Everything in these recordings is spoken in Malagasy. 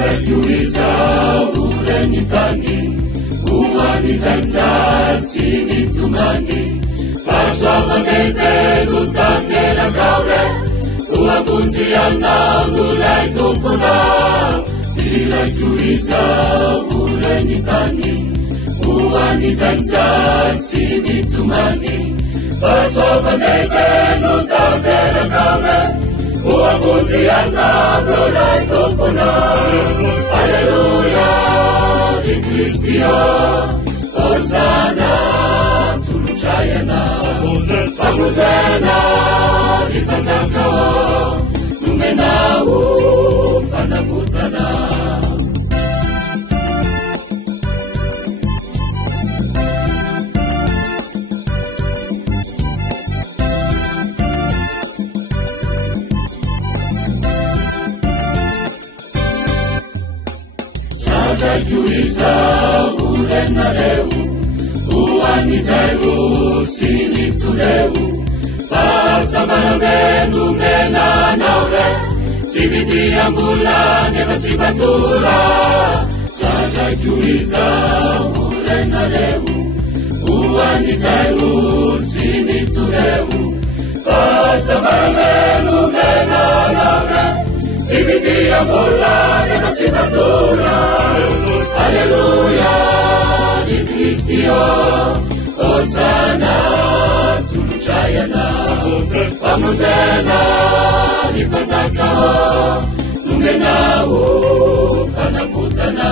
Juizau renitani uani zanzar simitumani pasavangebe lutatera kaure uavunziana mulai tumpuna ila juizau renitani uani zanzar simitumani pasavangebe lutatera kaure uavunziana mulai tumpuna. Alleluia di Christio, Hosanna, tulucayana, panguzena di Pazakao, numenau fanavutana. Juizau renareu, uanizeu simitureu, pasabarabenu menanaure, sibitiambula nevatsibatura. Jaja juizau renareu, uanizeu simitureu, pasabarabenu menanaure, sibitiambula nevatsibatura. Alleluia di Christio, Hosanna, tulucayana, panguzena di Pazakao, numenau fanavutana.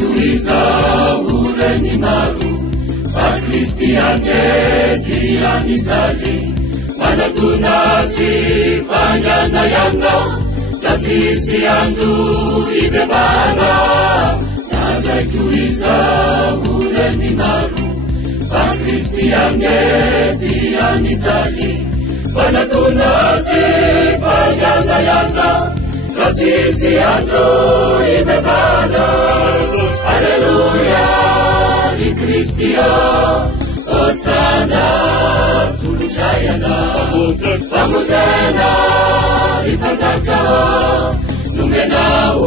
Juizau renimaru, pakristiane tianizali, manatunasi fanyanayanga, natsisi andu ibebana. Naza juizau renimaru, pakristiane tianizali, manatunasi fanyanayanga, natsisi andu ibebana. Alleluia di Christio, Hosanna, tulucayana, panguzena di Pazakao, numenau